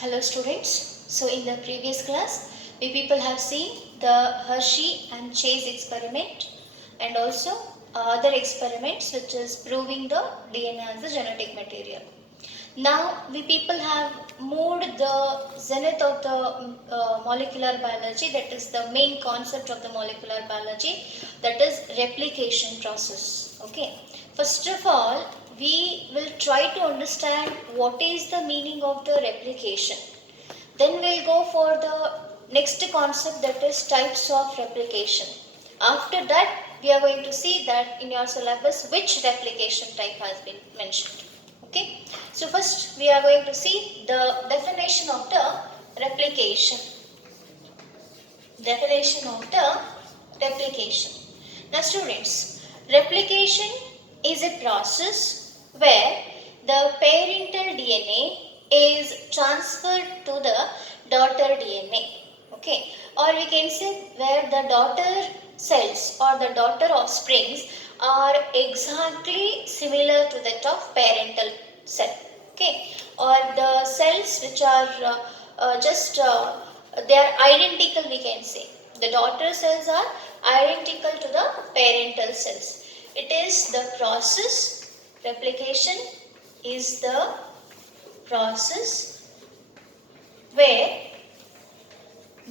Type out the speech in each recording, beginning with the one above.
Hello students. So in the previous class, we people have seen the Hershey and Chase experiment and also other experiments which is proving the DNA as a genetic material. Now we people have moved the zenith of the molecular biology, that is the main concept of the molecular biology, that is replication process. Okay. First of all, we will try to understand what is the meaning of the replication. Then we'll go for the next concept, that is types of replication. After that, we are going to see that in your syllabus which replication type has been mentioned. Okay. So first we are going to see the definition of the replication. Definition of the replication. Now students, replication is a process where the parental DNA is transferred to the daughter DNA. Okay. Or we can say where the daughter cells or the daughter offsprings are exactly similar to that of parental cell. Okay. Or the cells which are they are identical, we can say. The daughter cells are identical to the parental cells. It is the process, replication is the process where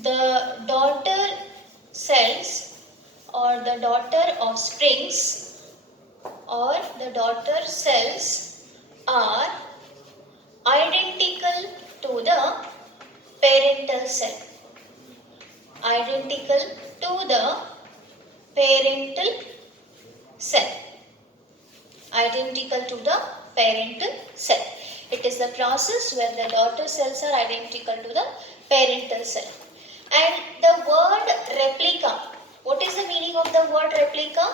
the daughter cells or the daughter offsprings or the daughter cells are identical to the parental cell. Identical to the parental cell. Identical to the parental cell. It is the process where the daughter cells are identical to the parental cell. And the word replica. What is the meaning of the word replica?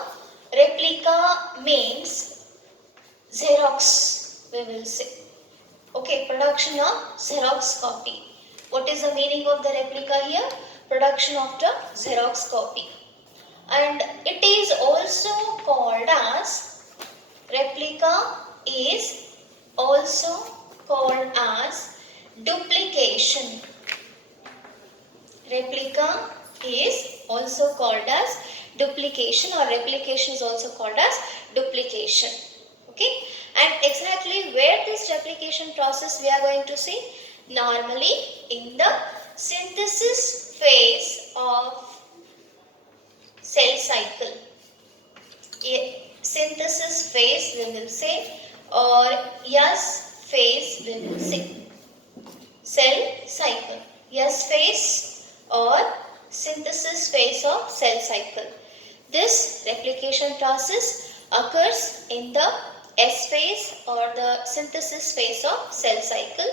Replica means Xerox, we will say. Okay, production of Xerox copy. What is the meaning of the replica here? Production of the Xerox copy. And it is also called as, replica is also called as duplication. Replica is also called as duplication, or replication is also called as duplication. Okay. And exactly where this replication process we are going to see? Normally in the synthesis phase of cell cycle. Synthesis phase we will say, or S phase we will say. Cell cycle. S phase or synthesis phase of cell cycle. This replication process occurs in the S phase or the synthesis phase of cell cycle,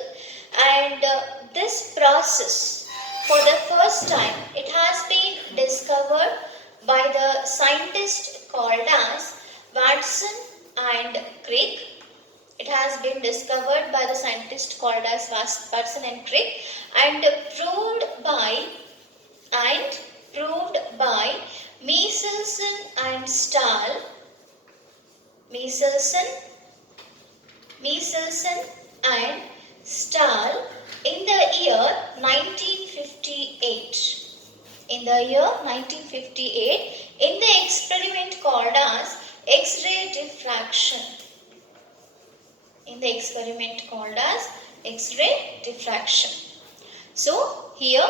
and this process for the first time it has been discovered by the scientist called as Watson and Crick. It has been discovered by the scientist called as Watson and Crick and proved by Michelson and Stahl. Michelson and Stahl in the year 1958. In the year 1958, in the experiment called as X-ray diffraction. In the experiment called as X-ray diffraction. So here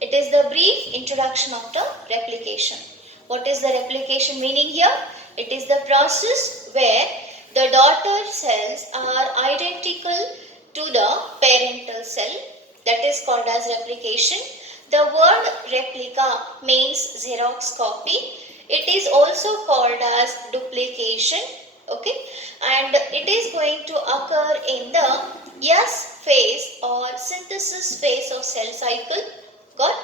it is the brief introduction of the replication. What is the replication meaning here? It is the process where the daughter cells are identical to the parental cell, that is called as replication. The word replica means Xerox copy. It is also called as duplication. Okay, and it is going to occur in the S phase or synthesis phase of cell cycle. Got?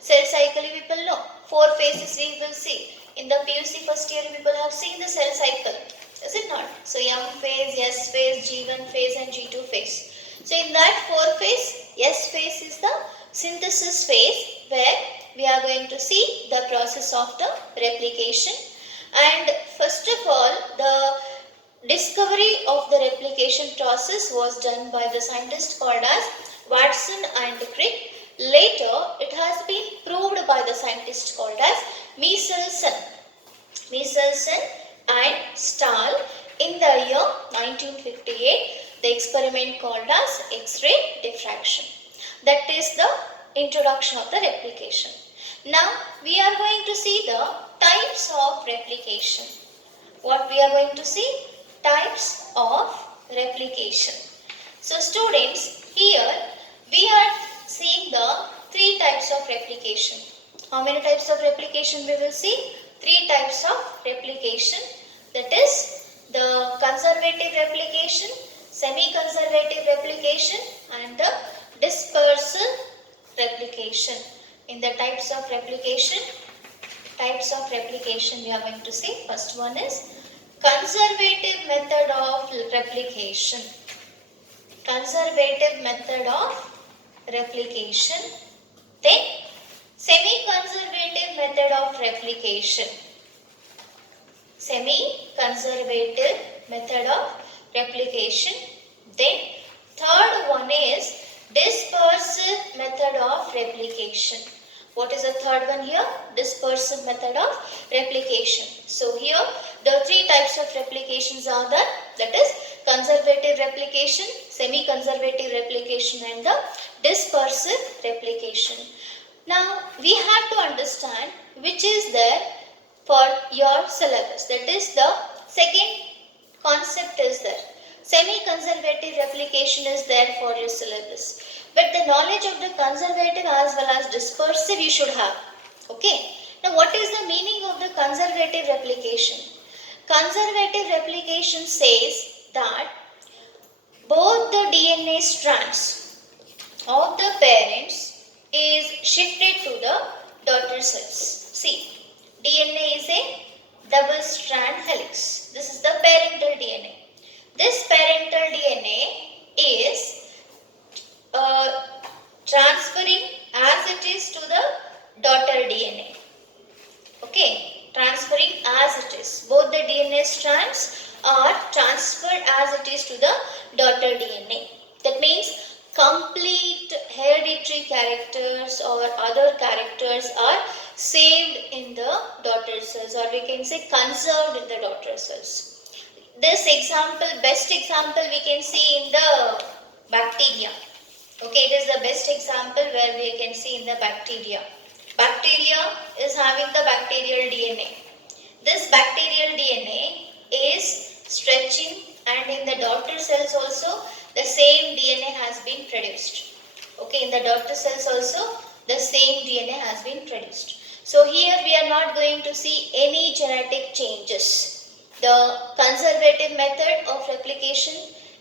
Cell cycle people know. 4 phases we will see. In the PUC first year people have seen the cell cycle. Is it not? So M phase, S phase, G1 phase and G2 phase. So in that 4 phase, S phase is the synthesis phase where we are going to see the process of the replication. And first of all, the discovery of the replication process was done by the scientist called as Watson and Crick. Later, it has been proved by the scientist called as Michelson and Stahl in the year 1958. The experiment called as X-ray diffraction. That is the introduction of the replication. Now, we are going to see the types of replication. What we are going to see? Types of replication. So students, here we are seeing the three types of replication. How many types of replication we will see? Three types of replication. That is the conservative replication, semi-conservative replication and the dispersal replication. In the types of replication we are going to see. First one is conservative method of replication. Conservative method of replication. Then semi-conservative method of replication. Semi-conservative method of replication. Then third one is dispersive method of replication. What is the third one here? Dispersive method of replication. So here the three types of replications are there. That is conservative replication, semi-conservative replication and the dispersive replication. Now we have to understand which is there for your syllabus. That is the second concept is there. Semi-conservative replication is there for your syllabus. But the knowledge of the conservative as well as dispersive you should have. Okay. Now what is the meaning of the conservative replication? Conservative replication says that both the DNA strands of the parents is shifted to the daughter cells. See, DNA is a double strand helix. This is the parental DNA. This parental DNA is transferring as it is to the daughter DNA. Okay, transferring as it is. Both the DNA strands are transferred as it is to the daughter DNA. That means complete hereditary characters or other characters are saved in the daughter cells, or we can say conserved in the daughter cells. This example, best example we can see in the bacteria. Okay, it is the best example where we can see in the bacteria. Bacteria is having the bacterial DNA. This bacterial DNA is stretching, and in the daughter cells also the same DNA has been produced. Okay, in the daughter cells also the same DNA has been produced. So here we are not going to see any genetic changes. The conservative method of replication,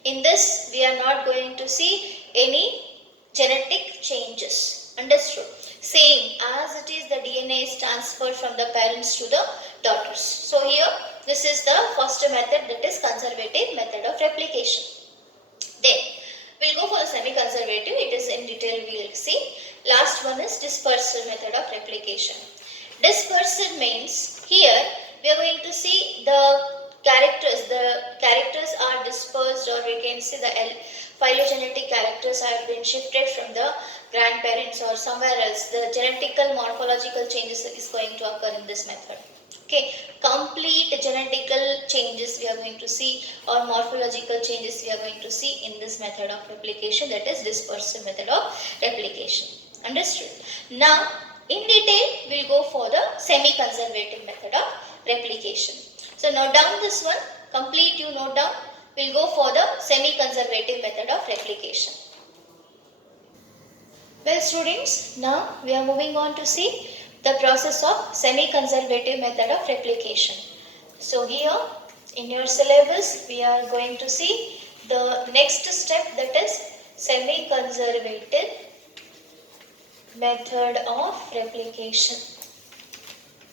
in this we are not going to see any genetic changes. Understood? Same as it is, the DNA is transferred from the parents to the daughters. So here this is the first method, that is conservative method of replication. Then we'll go for the semi-conservative. It is in detail we will see. Last one is dispersal method of replication. Dispersal means here we are going to see the characters. The characters are dispersed, or we can say the phylogenetic characters have been shifted from the grandparents or somewhere else. The genetical morphological changes is going to occur in this method. Okay, complete genetical changes we are going to see, or morphological changes we are going to see in this method of replication, that is dispersal method of replication. Understood? Now in detail we'll go for the semi-conservative method of replication. So note down this one, complete you note down. We'll go for the semi-conservative method of replication. Well students, now we are moving on to see the process of semi-conservative method of replication. So here in your syllabus we are going to see the next step, that is semi-conservative method of replication.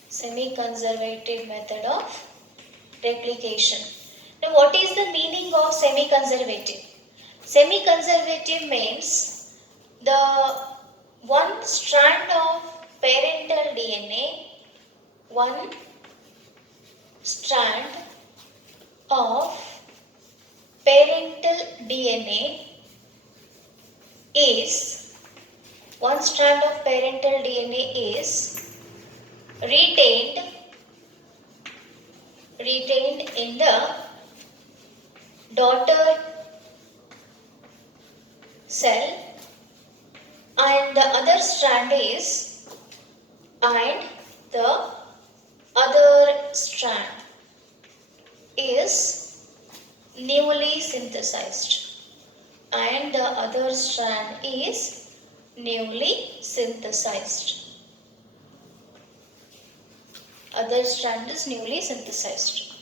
Semi-conservative method of replication. Now what is the meaning of semi-conservative? Semi-conservative means the one strand of parental DNA, one strand of parental DNA is, one strand of parental DNA is retained in the daughter cell, and the other strand is newly synthesized, and the other strand is newly synthesized. Other strand is newly synthesized.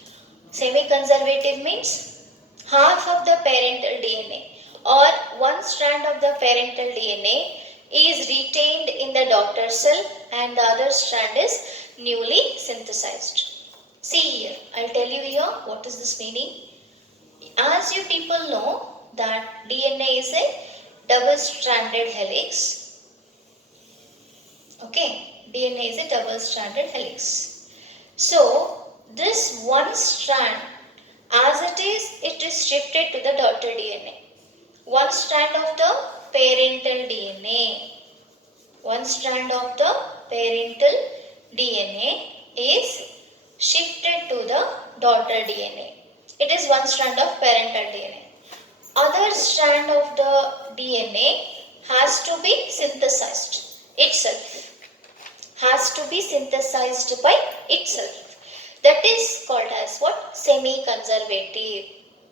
Semi-conservative means half of the parental DNA or one strand of the parental DNA is retained in the daughter cell and the other strand is newly synthesized. See here, I'll tell you here what is this meaning. As you people know that DNA is a double-stranded helix. Okay, DNA is a double-stranded helix. So, this one strand, as it is shifted to the daughter DNA. One strand of the parental DNA. One strand of the parental DNA is shifted to the daughter DNA. It is one strand of parental DNA. Other strand of the DNA has to be synthesized itself. Has to be synthesized by itself. That is called as what? Semi-conservative.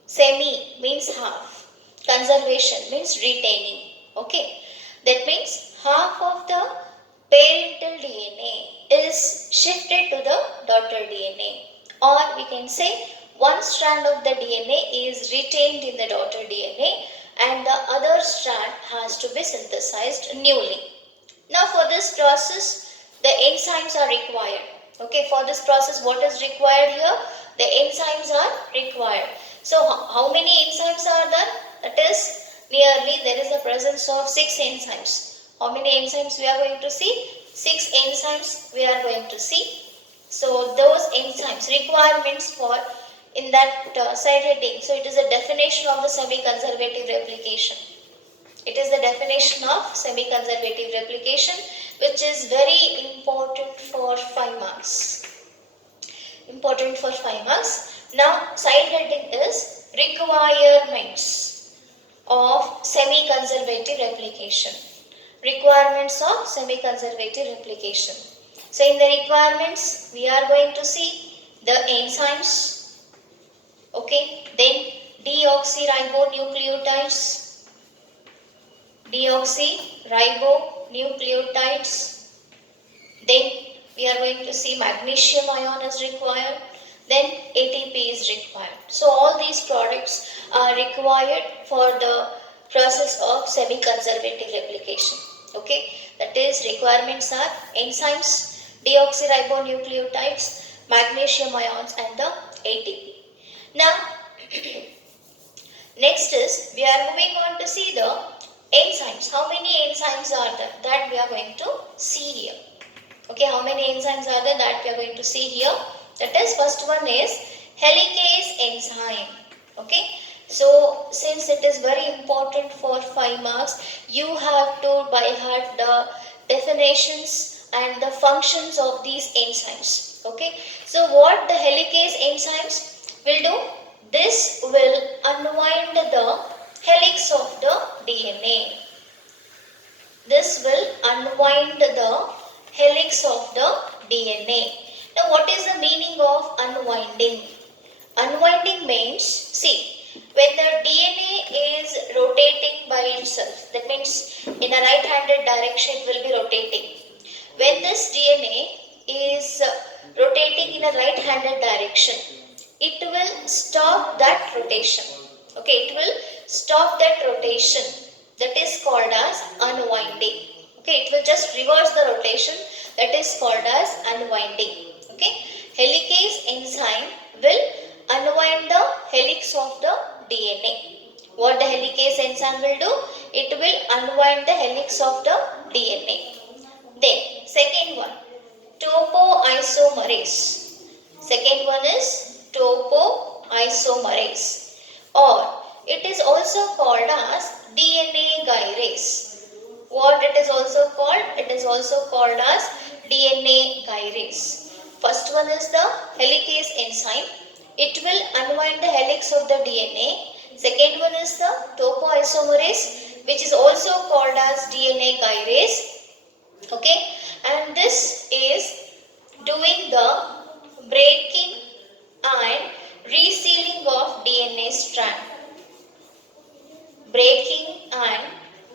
Semi means half. Conservation means retaining. Okay. That means half of the parental DNA is shifted to the daughter DNA. Or we can say one strand of the DNA is retained in the daughter DNA and the other strand has to be synthesized newly. Now for this process, the enzymes are required. Okay, for this process, what is required here? The enzymes are required. So how many enzymes are there? That is nearly there is a presence of 6 enzymes. How many enzymes we are going to see? 6 enzymes we are going to see. So those enzymes requirements for in that side heading. So it is a definition of the semi-conservative replication. It is the definition of semi-conservative replication, which is very important for 5 marks. Important for 5 marks. Now side heading is requirements of semi-conservative replication. Requirements of semi-conservative replication. So in the requirements, we are going to see the enzymes. Okay, then deoxyribonucleotides. Then we are going to see magnesium ion is required. Then ATP is required. So all these products are required for the process of semi-conservative replication. Okay, that is requirements are enzymes, deoxyribonucleotides, magnesium ions and the ATP. Now, next is we are moving on to see the enzymes. How many enzymes are there? That we are going to see here. Okay, how many enzymes are there? That we are going to see here. That is, first one is helicase enzyme. Okay, so since it is very important for 5 marks, you have to by heart the definitions and the functions of these enzymes. Okay, so what the helicase enzymes will do? This will unwind the helix of the DNA. This will unwind the helix of the DNA. Now what is the meaning of unwinding? Unwinding means, see, when the DNA is rotating by itself, that means in a right-handed direction it will be rotating. When this DNA is rotating in a right-handed direction, it will stop that rotation. Okay, it will stop that rotation. That is called as unwinding. Okay, it will just reverse the rotation. That is called as unwinding. Okay, helicase enzyme will unwind the helix of the DNA. What the helicase enzyme will do? It will unwind the helix of the DNA. Then, second one, Topo Isomerase. Second one is Topo Isomerase or It is also called as DNA gyrase. What it is also called? It is also called as DNA gyrase. First one is the helicase enzyme. It will unwind the helix of the DNA. Second one is the Topo Isomerase, which is also called as DNA gyrase. Okay, and this is doing the breaking and resealing of DNA strand. Breaking and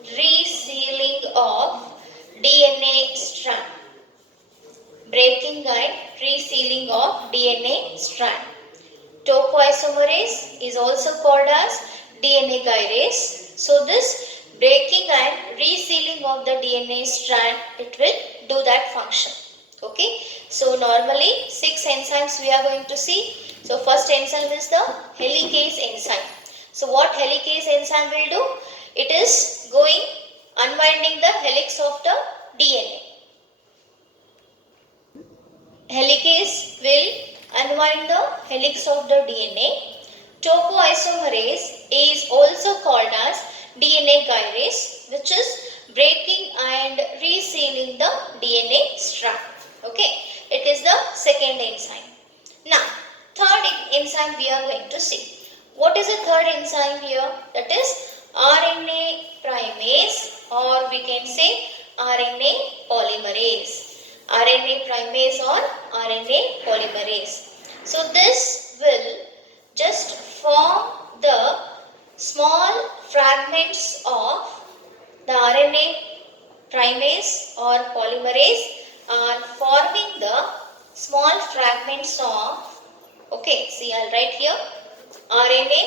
resealing of DNA strand. Breaking and resealing of DNA strand. Topoisomerase is also called as DNA gyrase. So this breaking and resealing of the DNA strand, it will do that function. Okay. So normally 6 enzymes we are going to see. So first enzyme is the helicase enzyme. So what helicase enzyme will do? It is going unwinding the helix of the DNA. Helicase will unwind the helix of the DNA. Topoisomerase is also called as DNA gyrase, which is breaking and resealing the DNA strand. Okay, it is the second enzyme. Now, third enzyme we are going to see. What is the third enzyme here? That is RNA primase, or we can say RNA polymerase. RNA primase or RNA polymerase. So this will just form the small fragments of the RNA primase or polymerase are forming the small fragments of, okay, see, I'll write here RNA.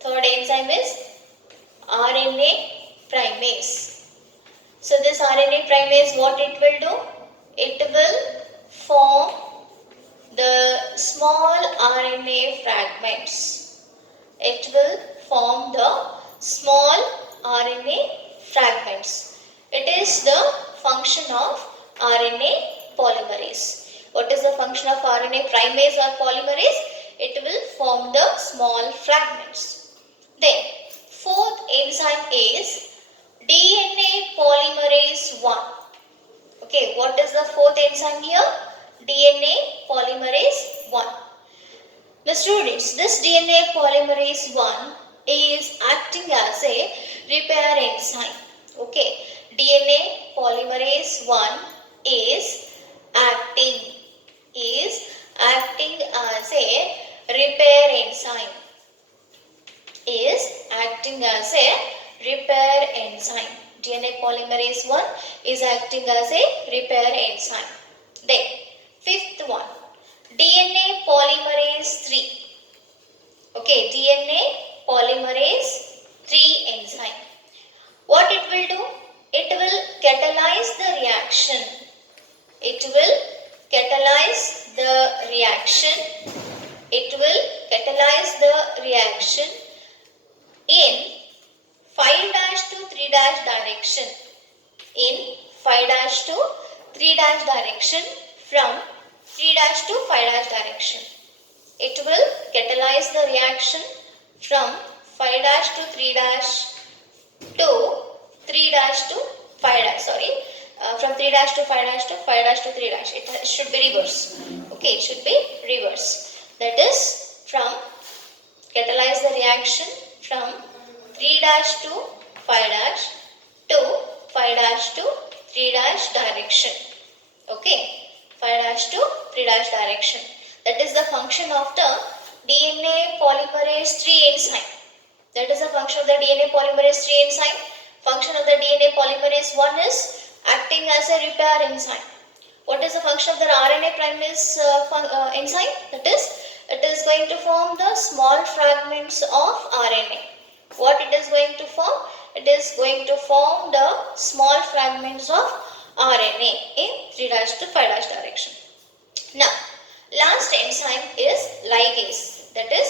Third enzyme is RNA primase. So this RNA primase, what it will do? It will form the small RNA fragments. It will form the small RNA fragments. It is the function of RNA polymerase. What is the function of RNA primase or polymerase? It will form the small fragments. Then, fourth enzyme is DNA polymerase 1. Okay, what is the fourth enzyme here? DNA polymerase 1. The students, this DNA polymerase 1 is acting as a repair enzyme. Okay, DNA polymerase 1 is acting as a repair enzyme. Is acting as a repair enzyme. DNA polymerase 1 is acting as a repair enzyme. Then, fifth one, DNA polymerase 3. Okay, DNA polymerase 3 enzyme. What it will do? It will catalyze the reaction. It will catalyze the reaction. It will catalyze the reaction in 5' to 3' direction. In 5' to 3' direction, from 3' to 5' direction. It will catalyze the reaction from 5' to 3' to 3' to 5', from 3' to 5' to 5' to 3'. It should be reverse. Okay, it should be reverse. That is from catalyze the reaction from 3' to 5' to 5' to 3' direction. Okay, 5' to 3' direction. That is the function of the DNA polymerase 3 enzyme. That is the function of the DNA polymerase 3 enzyme. Function of the DNA polymerase 1 is acting as a repair enzyme. What is the function of the RNA primase enzyme? That is, it is going to form the small fragments of RNA. What it is going to form? It is going to form the small fragments of RNA in 3' to 5' direction. Now, last enzyme is ligase. That is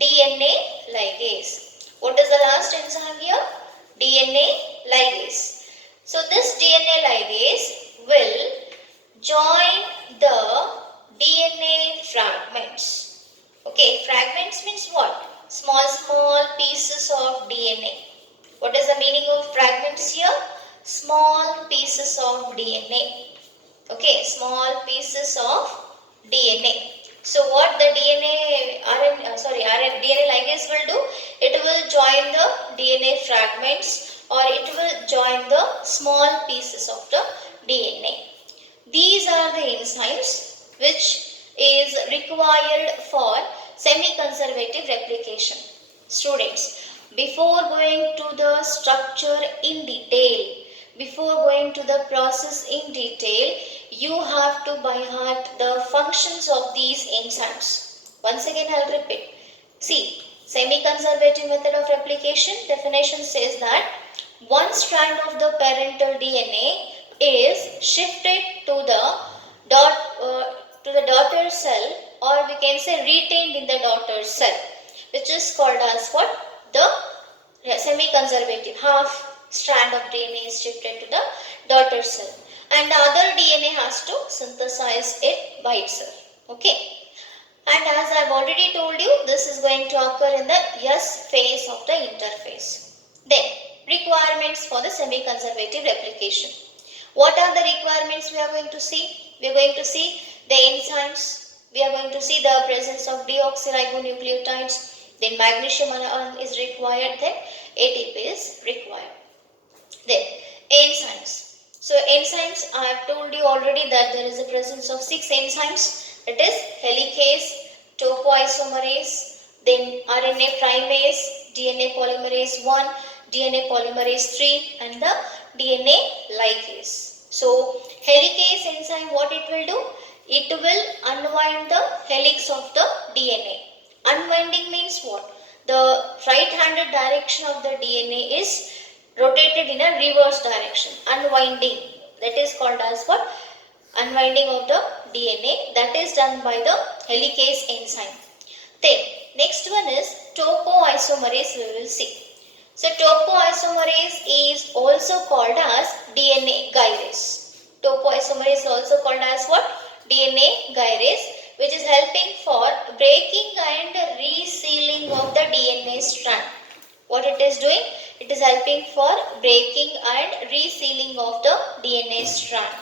DNA ligase. What is the last enzyme here? DNA ligase. So this DNA ligase will join the DNA fragments. Okay, fragments means what? small pieces of DNA. What is the meaning of fragments here? Small pieces of DNA. Okay, small pieces of DNA. So what the DNA ligase will do? It will join the DNA fragments, or it will join the small pieces of the DNA. These are the enzymes which is required for semi-conservative replication. Students, before going to the structure in detail, before going to the process in detail, you have to by heart the functions of these enzymes. Once again I'll repeat. See, semi-conservative method of replication definition says that one strand of the parental DNA is shifted to the daughter cell, or we can say retained in the daughter cell, which is called as what? The semi-conservative. Half strand of DNA is shifted to the daughter cell, and the other DNA has to synthesize it by itself. Okay. And as I have already told you, this is going to occur in the S phase of the interphase. Then, requirements for the semi-conservative replication. What are the requirements we are going to see? We are going to see the enzymes. We are going to see the presence of deoxyribonucleotides. Then magnesium ion is required. Then ATP is required. Then enzymes. So enzymes, I have told you already that there is a presence of 6 enzymes. It is helicase, Topo Isomerase, then RNA Primase, DNA Polymerase 1, DNA Polymerase 3, and the DNA Ligase. So helicase enzyme, what it will do? It will unwind the helix of the DNA. Unwinding means what? The right-handed direction of the DNA is rotated in a reverse direction. Unwinding, that is called as what? Unwinding of the DNA, that is done by the helicase enzyme. Then next one is Topo Isomerase, we will see. So Topo Isomerase is also called as DNA gyrase. Topo Isomerase is also called as what? DNA gyrase, which is helping for breaking and resealing of the DNA strand. What it is doing? It is helping for breaking and resealing of the DNA strand.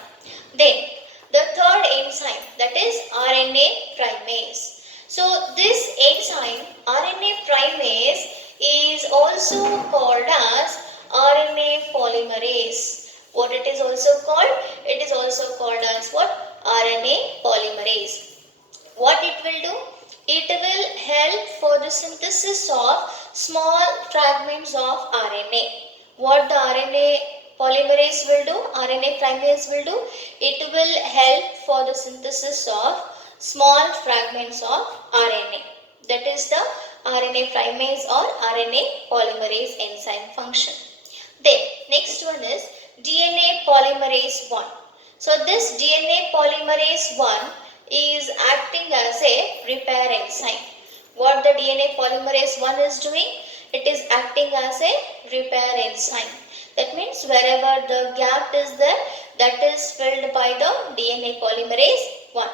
Then the third enzyme, that is RNA Primase. So this enzyme RNA Primase is also called as RNA Polymerase. What it is also called? It is also called as what? RNA Polymerase. What it will do? It will help for the synthesis of small fragments of RNA. What the RNA polymerase will do, RNA primase will do, it will help for the synthesis of small fragments of RNA. That is the RNA primase or RNA polymerase enzyme function. Then next one is DNA polymerase 1. So this DNA polymerase 1 is acting as a repair enzyme. What the DNA polymerase 1 is doing? It is acting as a repair enzyme. That means wherever the gap is there, that is filled by the DNA polymerase 1.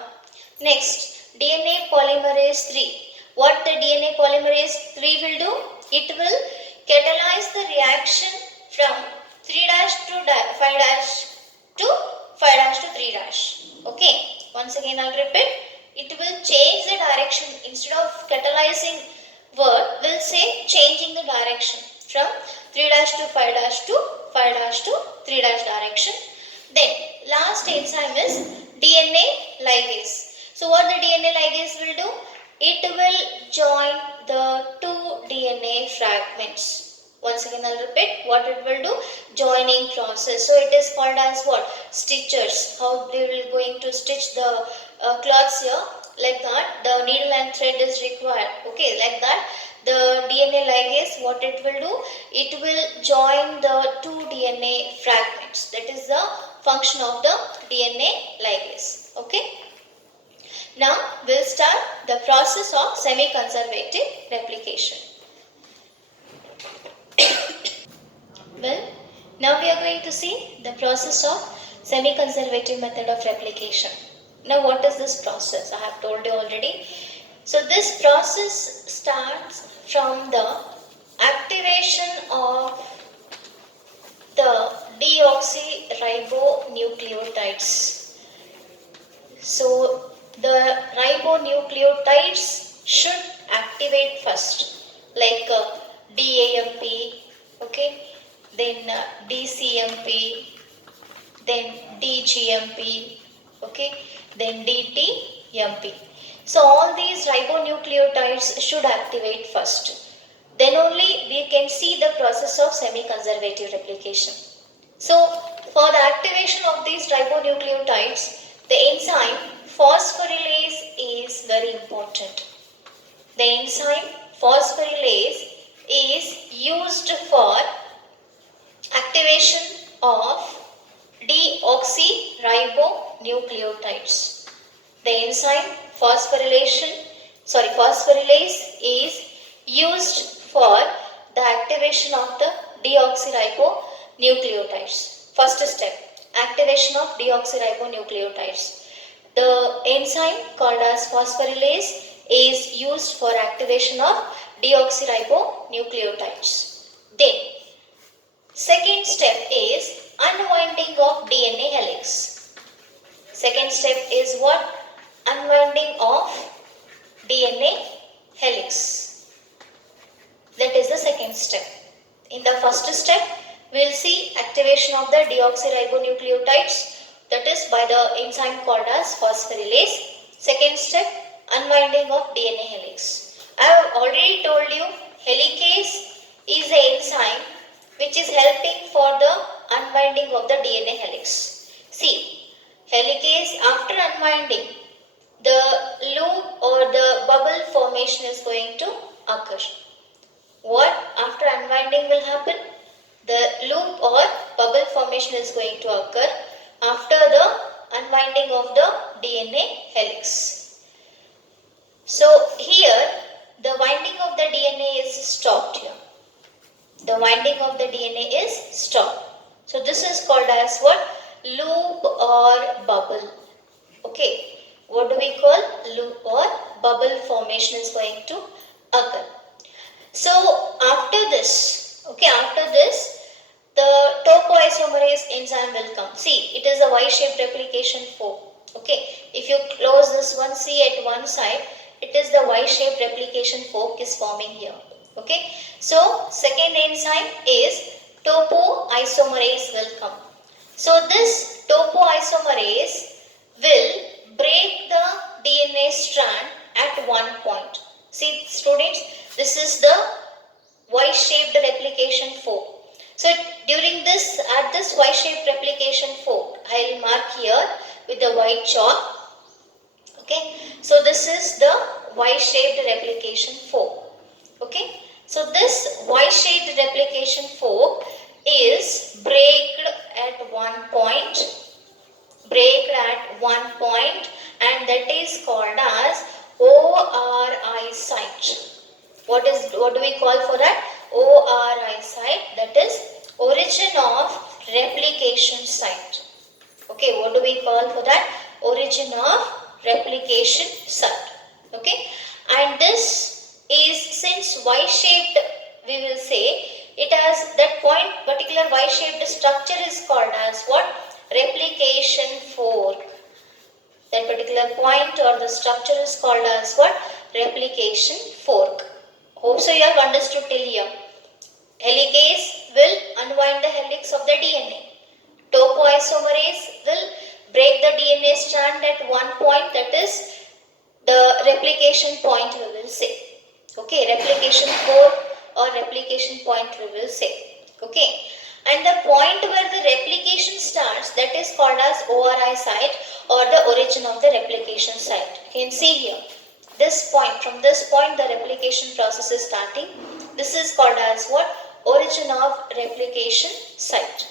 Next, DNA polymerase 3. What the DNA polymerase 3 will do? It will catalyze the reaction from 3' to 5' to 5' to 3'. Okay. Once again I'll repeat. It will change the direction. Instead of catalyzing word, we'll say changing the direction from 3' to 5' to 5' to 3' direction. Then last enzyme is DNA ligase. So what the DNA ligase will do? It will join the two DNA fragments. Once again I'll repeat what it will do. Joining process. So it is called as what? Stitchers. How they will going to stitch the cloths here. Like that the needle and thread is required. Okay, like that the DNA ligase, what it will do? It will join the two DNA fragments. That is the function of the DNA ligase. Okay. Now we'll start the process of semi-conservative replication. Well, now we are going to see the process of semi-conservative method of replication. Now what is this process? I have told you already. So this process starts from the activation of the deoxyribonucleotides. So the ribonucleotides should activate first, like DAMP, okay, then DCMP, then DGMP, okay, then DTMP. So all these ribonucleotides should activate first. Then only we can see the process of semi-conservative replication. So for the activation of these ribonucleotides, the enzyme phosphorylase is very important. The enzyme phosphorylase is used for activation of deoxyribonucleotides. The enzyme phosphorylase is used for the activation of the deoxyribonucleotides. First step, activation of deoxyribonucleotides. The enzyme called as phosphorylase is used for activation of deoxyribonucleotides. Then, second step is unwinding of DNA helix. Second step is what? Unwinding of DNA helix. That is the second step. In the first step, we will see activation of the deoxyribonucleotides, that is by the enzyme called as phosphorylase. Second step, unwinding of DNA helix. I have already told you helicase is an enzyme which is helping for the unwinding of the DNA helix. See, helicase, after unwinding, the loop or the bubble formation is going to occur. What after unwinding will happen? The loop or bubble formation is going to occur after the unwinding of the DNA helix. So here the winding of the DNA is stopped here. The winding of the DNA is stopped. So this is called as what? Loop or bubble. Okay. What do we call? Loop or bubble formation is going to occur. So after this, the Topo Isomerase enzyme will come. See, it is a Y-shaped replication fork. Okay, if you close this one, see at one side, it is the Y-shaped replication fork is forming here. Okay, so second enzyme is Topo Isomerase will come. So this Topo Isomerase will break the DNA strand at one point. See students, this is the Y-shaped replication fork. So during this, at this Y-shaped replication fork, I will mark here with the white chalk. Okay, so this is the Y-shaped replication fork. Okay, so this Y-shaped replication fork is breaked at one point, and that is called as ORI site. What do we call for that? ORI site, that is origin of replication site. Okay, what do we call for that? Origin of replication site. Okay, and this is, since Y-shaped, we will say it has that point, particular Y-shaped structure is called as what? Replication fork. That particular point or the structure is called as what? Replication fork. Hope so you have understood till here. Helicase will unwind the helix of the DNA. Topo Isomerase will break the DNA strand at one point, that is the replication point we will say. Okay, replication fork or replication point we will say. Okay, and the point where the replication starts, that is called as ORI site or the origin of the replication site. You can see here, this point, from this point the replication process is starting. This is called as what? Origin of replication site.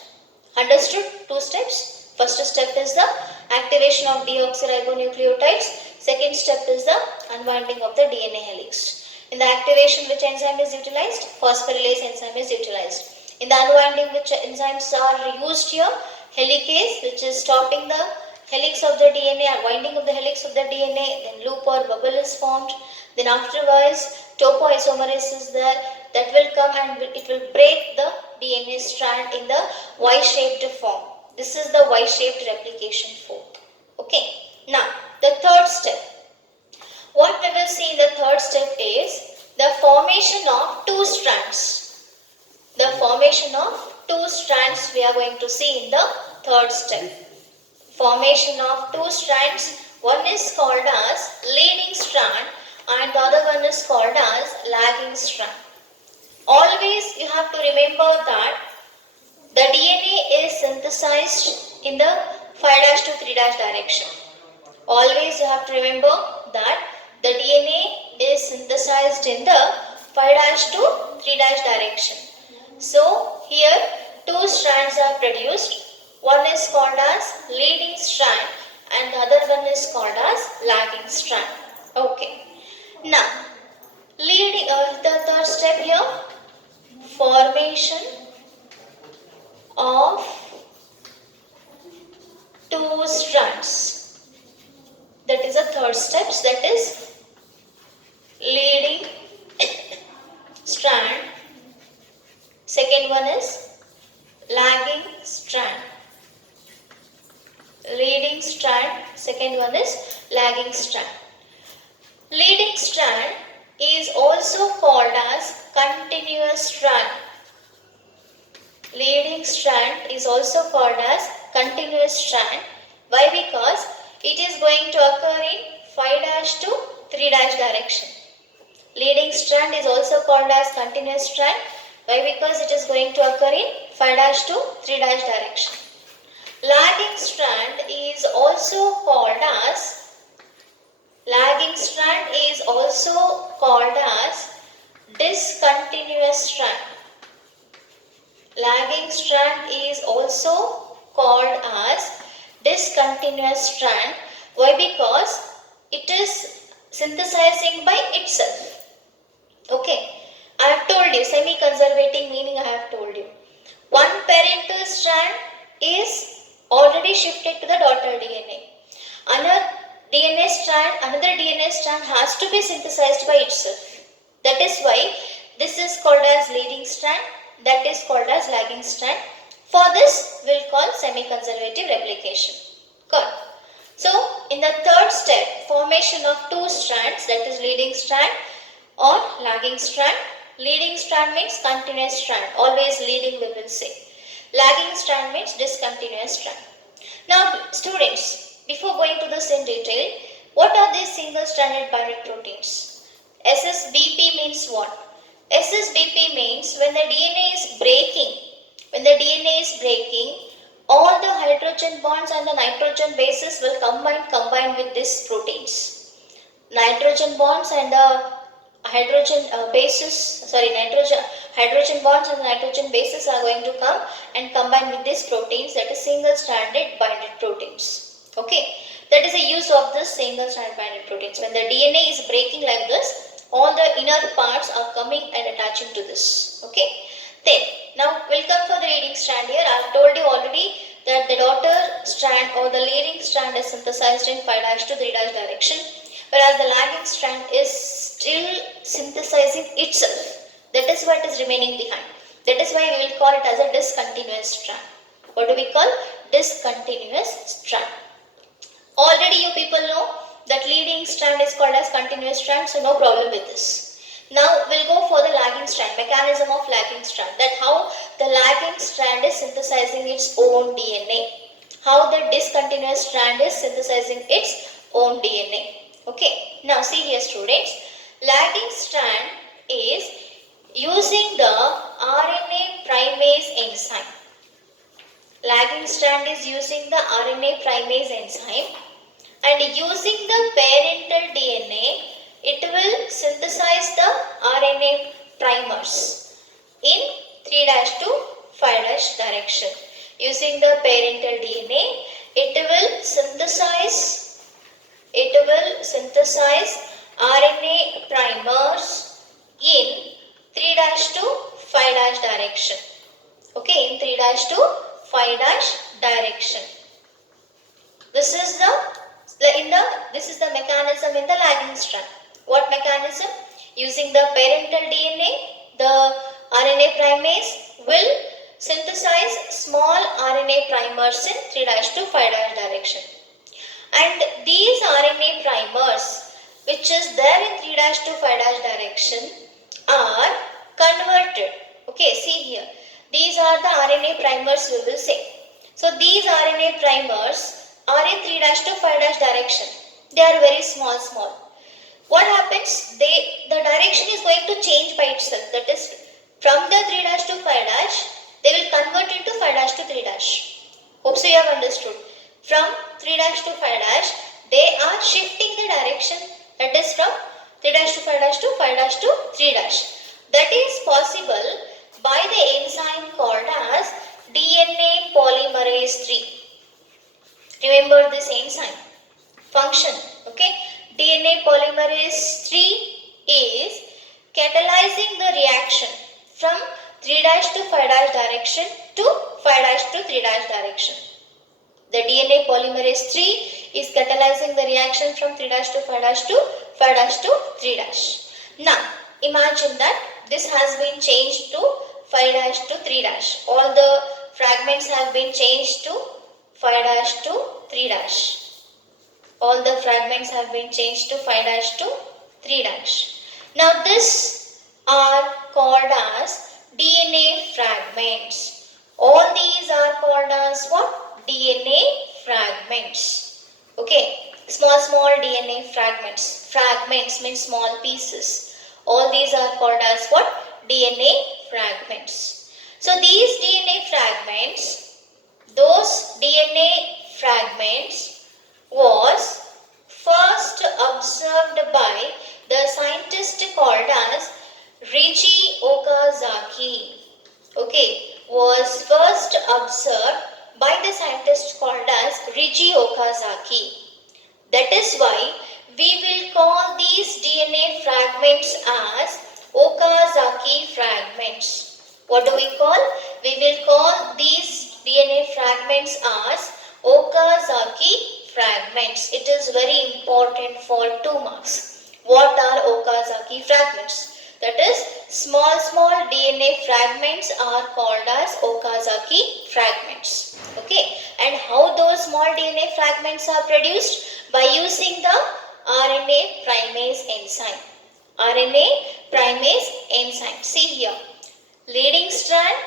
Understood? Two steps. First step is the activation of deoxyribonucleotides. Second step is the unwinding of the DNA helix. In the activation, which enzyme is utilized? Phosphorylase enzyme is utilized. In the unwinding, which enzymes are used here? Helicase, which is stopping the helix of the DNA or winding of the helix of the DNA, then loop or bubble is formed. Then afterwards, Topo Isomerase is there, that will come and it will break the DNA strand in the Y-shaped form. This is the Y-shaped replication form. Okay. Now, the third step. What we will see in the third step is the formation of two strands. The formation of two strands we are going to see in the third step. Formation of two strands. One is called as leading strand and the other one is called as lagging strand. Always you have to remember that the DNA is synthesized in the 5' to 3' direction. Always you have to remember that the DNA is synthesized in the 5' to 3' direction. So here two strands are produced. One is called as leading strand and the other one is called as lagging strand. Okay. Now, the third step here, formation of two strands. That is the third step, that is leading strand. Second one is lagging strand. Leading strand, second one is lagging strand. Leading strand is also called as continuous strand. Leading strand is also called as continuous strand. Why? Because it is going to occur in 5' to 3' direction. Leading strand is also called as continuous strand. Why? Because it is going to occur in 5' to 3' direction. Lagging strand is also called as discontinuous strand. Lagging strand is also called as discontinuous strand. Why? Because it is synthesizing by itself. Okay. I have told you, semi-conservative meaning I have told you. One parental strand is already shifted to the daughter DNA. Another DNA strand has to be synthesized by itself. That is why this is called as leading strand, that is called as lagging strand. For this, we will call semi-conservative replication. Good. So, in the third step, formation of two strands, that is leading strand or lagging strand. Leading strand means continuous strand, always leading we will say. Lagging strand means discontinuous strand. Now students, before going to this in detail, what are these single stranded binding proteins? SSBP means what? SSBP means when the DNA is breaking, all the hydrogen bonds and the nitrogen bases will combine with these proteins. Nitrogen bonds and the hydrogen bonds and nitrogen bases are going to come and combine with these proteins, that is single stranded binding proteins. Okay, that is the use of this single stranded binding proteins. When the DNA is breaking like this, all the inner parts are coming and attaching to this. Okay, then now we'll come for the leading strand here. I have told you already that the daughter strand or the leading strand is synthesized in 5' to 3' direction, whereas the lagging strand is still synthesizing itself. That is what is remaining behind. That is why we will call it as a discontinuous strand. What do we call? Discontinuous strand. Already you people know that leading strand is called as continuous strand, so no problem with this. Now we'll go for the lagging strand, mechanism of lagging strand, that how the lagging strand is synthesizing its own DNA. How the discontinuous strand is synthesizing its own DNA. Okay, now see here students, lagging strand is using the RNA primase enzyme. Lagging strand is using the RNA primase enzyme, and using the parental DNA, it will synthesize the RNA primers in 3' to 5' direction. Using the parental DNA, it will synthesize RNA primers in 3' to 5' direction. Okay, in 3' to 5' direction. This is the mechanism in the lagging strand. What mechanism? Using the parental DNA, the RNA primase will synthesize small RNA primers in 3' to 5' direction. And these RNA primers, which is there in 3' to 5' direction, are converted. Okay, see here. These are the RNA primers we will say. So these RNA primers are in 3' to 5' direction. They are very small. What happens? The direction is going to change by itself. That is, from the 3' to 5', they will convert into 5' to 3'. Hope so you have understood. From 3' to 5', they are shifting the direction. That is from 3' to 5' to 5' to 3'. That is possible by the enzyme called as DNA polymerase 3. Remember this enzyme function. Okay. DNA polymerase 3 is catalyzing the reaction from 3' to 5' direction to 5' to 3' direction. The DNA polymerase 3 is catalyzing the reaction from 3' to 5' to 5' to 3'. Now, imagine that this has been changed to 5' to 3'. All the fragments have been changed to 5' to 3'. All the fragments have been changed to 5' to 3'. Now, this are called as DNA fragments. All these are called as what? DNA fragments. Okay, small DNA fragments. Fragments means small pieces. All these are called as what? DNA fragments. So these DNA fragments, those DNA fragments was first observed by the scientist called as Reichi Okazaki. Okay, was first observed by the scientist called as Reichi Okazaki. That is why we will call these DNA fragments as Okazaki fragments. What do we call? We will call these DNA fragments as Okazaki fragments. It is very important for 2 marks. What are Okazaki fragments? That is, small DNA fragments are called as Okazaki fragments. Okay, and how those small DNA fragments are produced? By using the RNA primase enzyme. RNA primase enzyme. See here, leading strand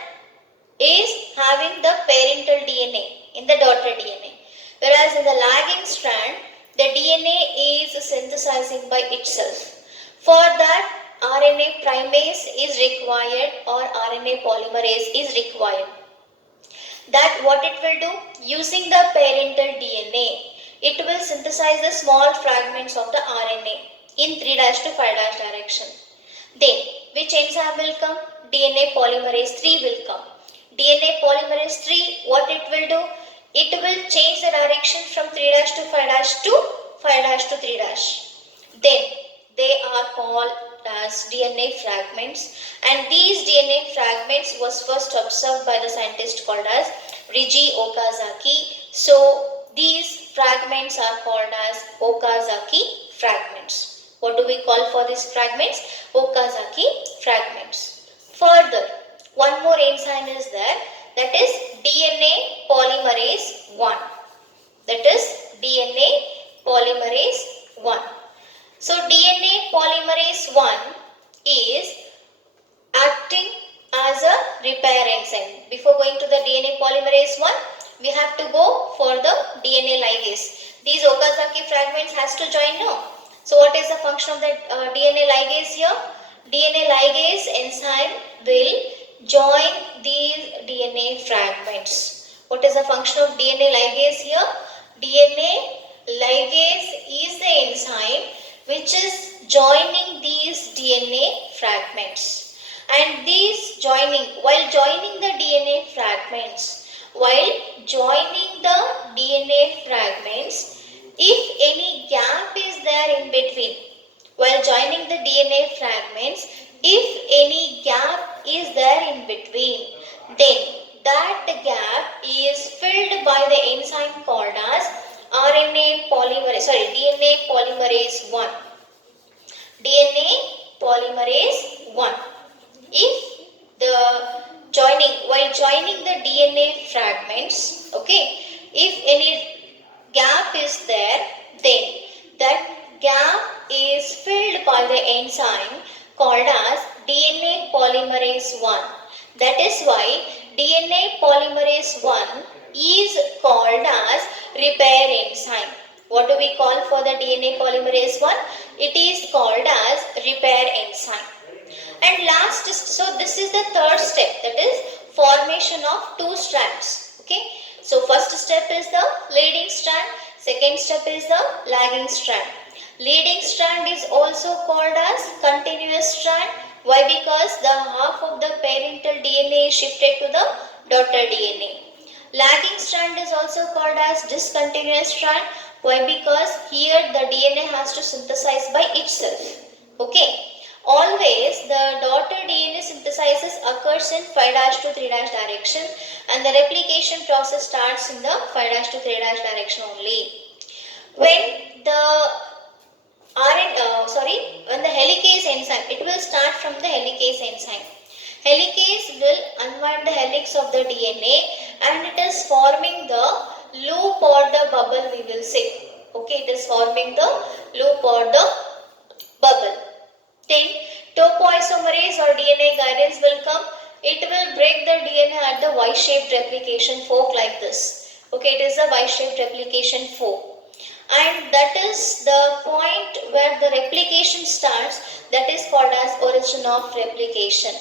is having the parental DNA in the daughter DNA. Whereas in the lagging strand, the DNA is synthesizing by itself. For that, RNA primase is required or RNA polymerase is required. That what it will do? Using the parental DNA, it will synthesize the small fragments of the RNA in 3' to 5' direction. Then, which enzyme will come? DNA polymerase 3 will come. DNA polymerase 3, what it will do? It will change the direction from 3' to 5' to 5' to 3'. Then they are called as DNA fragments, and these DNA fragments was first observed by the scientist called as Reichi Okazaki. So these fragments are called as Okazaki fragments. What do we call for these fragments? Okazaki fragments. Further, one more enzyme is there, that is DNA polymerase 1. That is DNA polymerase 1. So DNA polymerase 1 is acting as a repair enzyme. Before going to the DNA polymerase 1, we have to go for the DNA ligase. These Okazaki fragments has to join now. So what is the function of the DNA ligase here? DNA ligase enzyme will join these DNA fragments. What is the function of DNA ligase here? DNA ligase is the enzyme which is joining these DNA fragments. And these joining, while joining the DNA fragments, if any gap is there in between, while joining the DNA fragments, if any gap is there in between, then that gap is filled by the enzyme called as DNA polymerase 1. DNA polymerase 1. If while joining the DNA fragments, okay, if any gap is there, then that gap is filled by the enzyme called as DNA polymerase 1. That is why DNA polymerase 1 is called as repair enzyme. What do we call for the DNA polymerase 1? It is called as repair enzyme. And last, so this is the third step, that is formation of two strands. Okay, so first step is the leading strand, second step is the lagging strand. Leading strand is also called as continuous strand. Why? Because the half of the parental DNA is shifted to the daughter DNA. Lagging strand is also called as discontinuous strand. Why? Because here the DNA has to synthesize by itself. Okay. Always the daughter DNA synthesis occurs in 5' to 3' direction, and the replication process starts in the 5' to 3' direction only. When the when the helicase enzyme, it will start from the helicase enzyme. Helicase will unwind the helix of the DNA and it is forming the loop or the bubble, we will say. Okay, it is forming the loop or the bubble. Then Topo Isomerase or DNA guidance will come. It will break the DNA at the Y-shaped replication fork like this. Okay, it is a Y-shaped replication fork. And that is the point where the replication starts. That is called as origin of replication.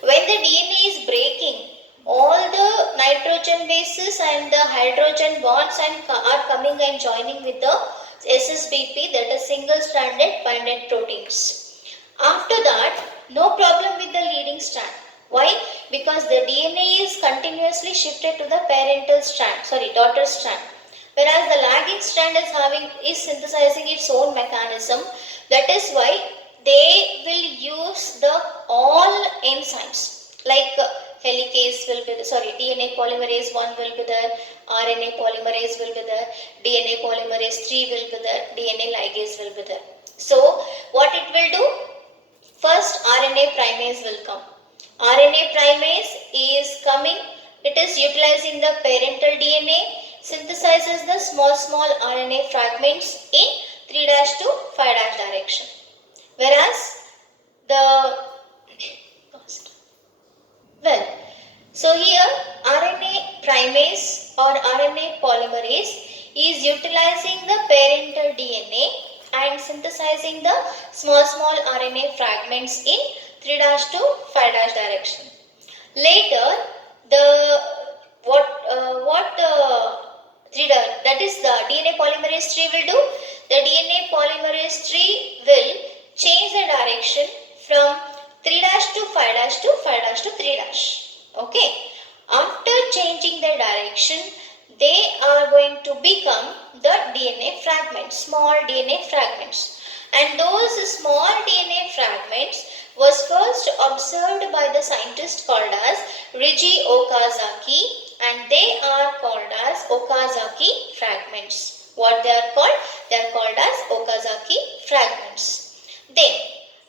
When the DNA is breaking, all the nitrogen bases and the hydrogen bonds are coming and joining with the SSBP, that is single-stranded binded proteins. After that, no problem with the leading strand. Why? Because the DNA is continuously shifted to the daughter strand. Whereas the lagging strand is synthesizing its own mechanism. That is why they will use all enzymes like helicase will be DNA polymerase 1 will be there, RNA polymerase will be there, DNA polymerase 3 will be there, DNA ligase will be there. So what it will do? First, Rna Primase will come. Rna Primase is coming. It is utilizing the parental DNA, synthesizes the small RNA fragments in 3' to 5' direction. Whereas so here RNA Primase or RNA polymerase is utilizing the parental DNA and synthesizing the small RNA fragments in 3' to 5' direction. Later, that is the DNA polymerase 3 will do. The DNA polymerase 3 will change the direction from 3' to 5' to 5' to 3'. Okay. After changing the direction, they are going to become the DNA fragments, small DNA fragments. And those small DNA fragments was first observed by the scientist called as Riji Okazaki, and they are called as Okazaki fragments. What they are called? They are called as Okazaki fragments. Then,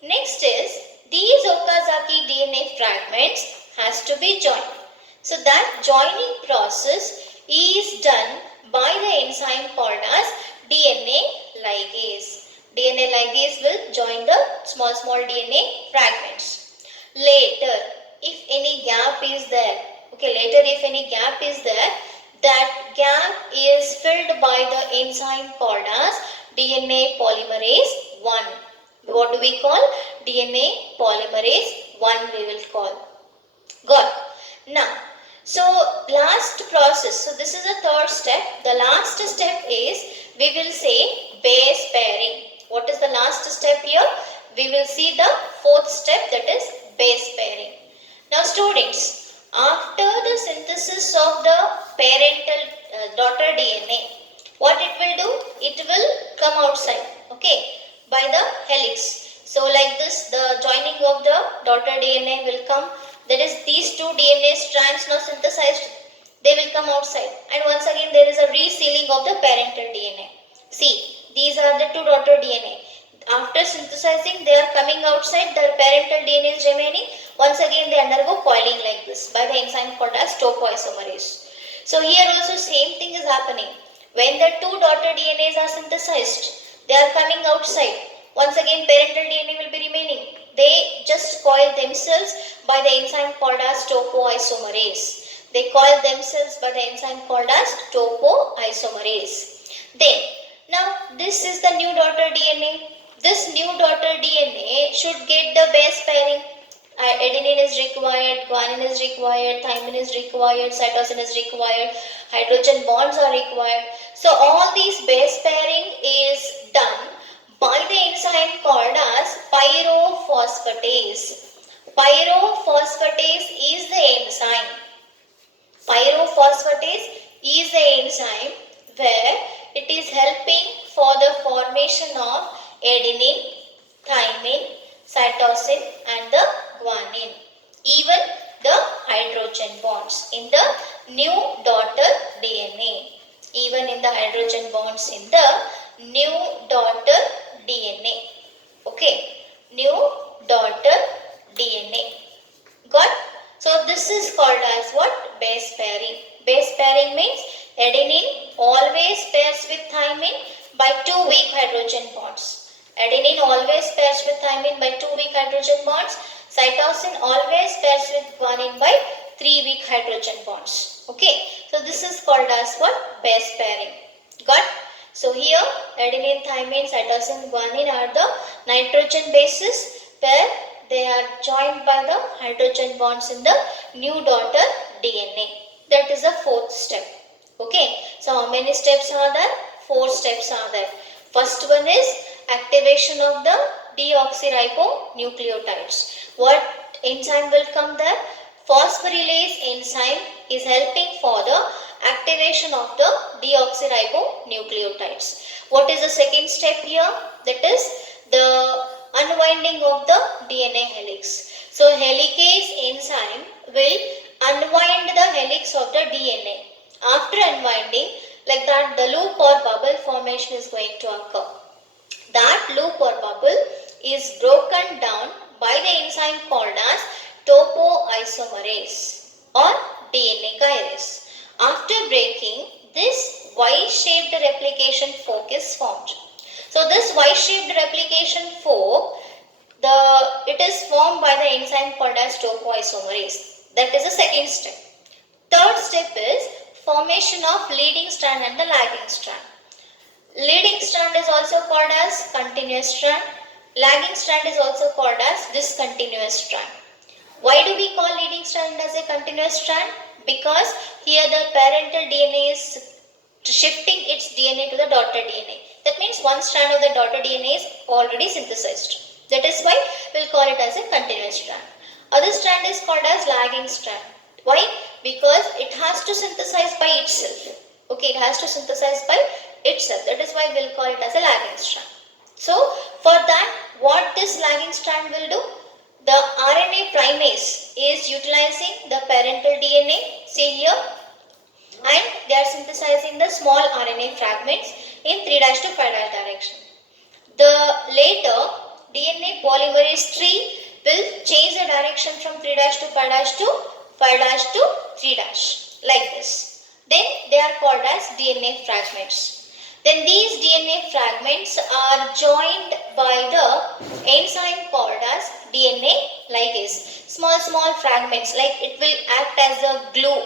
next is these Okazaki DNA fragments has to be joined. So that joining process is done by the enzyme called as DNA Ligase. DNA Ligase will join the small DNA fragments. Later, if any gap is there, that gap is filled by the enzyme called as DNA polymerase 1. What do we call? DNA polymerase 1 we will call. Got it? Now, so last process, so this is the third step. The last step is, we will say base pairing. What is the last step here? We will see the fourth step, that is base pairing. Now students, after the synthesis of the parental daughter DNA, what it will do? It will come outside, okay, by the helix. So like this, the joining of the daughter DNA will come. That is, these two DNA strands now synthesized, they will come outside, and once again there is a resealing of the parental DNA. See, these are the two daughter DNA. After synthesizing, they are coming outside, their parental DNA is remaining. Once again they undergo coiling like this by the enzyme called as Topo Isomerase. So here also same thing is happening. When the two daughter DNAs are synthesized, they are coming outside. Once again parental DNA will be remaining. They just coil themselves by the enzyme called as Topo Isomerase. They coil themselves by the enzyme called as Topo Isomerase. Then, now this is the new daughter DNA. This new daughter DNA should get the base pairing. Adenine is required, guanine is required, thymine is required, cytosine is required, hydrogen bonds are required. So all these base pairing is done by the enzyme called as pyrophosphatase. Pyrophosphatase is the enzyme. Pyrophosphatase is the enzyme where it is helping for the formation of adenine, thymine, cytosine and the guanine. Even the hydrogen bonds in the new daughter DNA. Even in the hydrogen bonds in the new daughter DNA. Okay. New daughter DNA. Got? So this is called as what? Base pairing. Base pairing means adenine always pairs with thymine by 2 weak hydrogen bonds. Adenine always pairs with thymine by 2 weak hydrogen bonds. Cytosine always pairs with guanine by 3 weak hydrogen bonds. Okay. So this is called as what? Base pairing. Got? So here adenine, thymine, cytosine, guanine are the nitrogen bases where they are joined by the hydrogen bonds in the new daughter DNA. That is the fourth step. Okay. So how many steps are there? 4 steps are there. First one is activation of the deoxyribonucleotides. What enzyme will come there? Phosphorylase enzyme is helping for the activation of the deoxyribonucleotides. What is the second step here? That is the unwinding of the DNA helix. So helicase enzyme will unwind the helix of the DNA. After unwinding, like that, the loop or bubble formation is going to occur. That loop or bubble is broken down by the enzyme called as Topo Isomerase or DNA Ligase. After breaking, this Y-shaped replication fork is formed. So this Y-shaped replication fork, it is formed by the enzyme called as Topo Isomerase. That is the second step. Third step is formation of leading strand and the lagging strand. Leading strand is also called as continuous strand. Lagging strand is also called as discontinuous strand. Why do we call leading strand as a continuous strand? Because here the parental DNA is shifting its DNA to the daughter DNA. That means one strand of the daughter DNA is already synthesized. That is why we will call it as a continuous strand. Other strand is called as lagging strand. Why? Because it has to synthesize by itself. Okay, it has to synthesize by itself. That is why we will call it as a lagging strand. So, for that, what this lagging strand will do? The Rna Primase is utilizing the parental DNA, see here, and they are synthesizing the small RNA fragments in 3' to 5' direction. The later DNA polymerase tree will change the direction from 3' to 5' to 5' to 3' like this. Then they are called as DNA fragments. Then these DNA fragments are joined by the enzyme called as DNA Ligase. Small fragments, like it will act as a glue.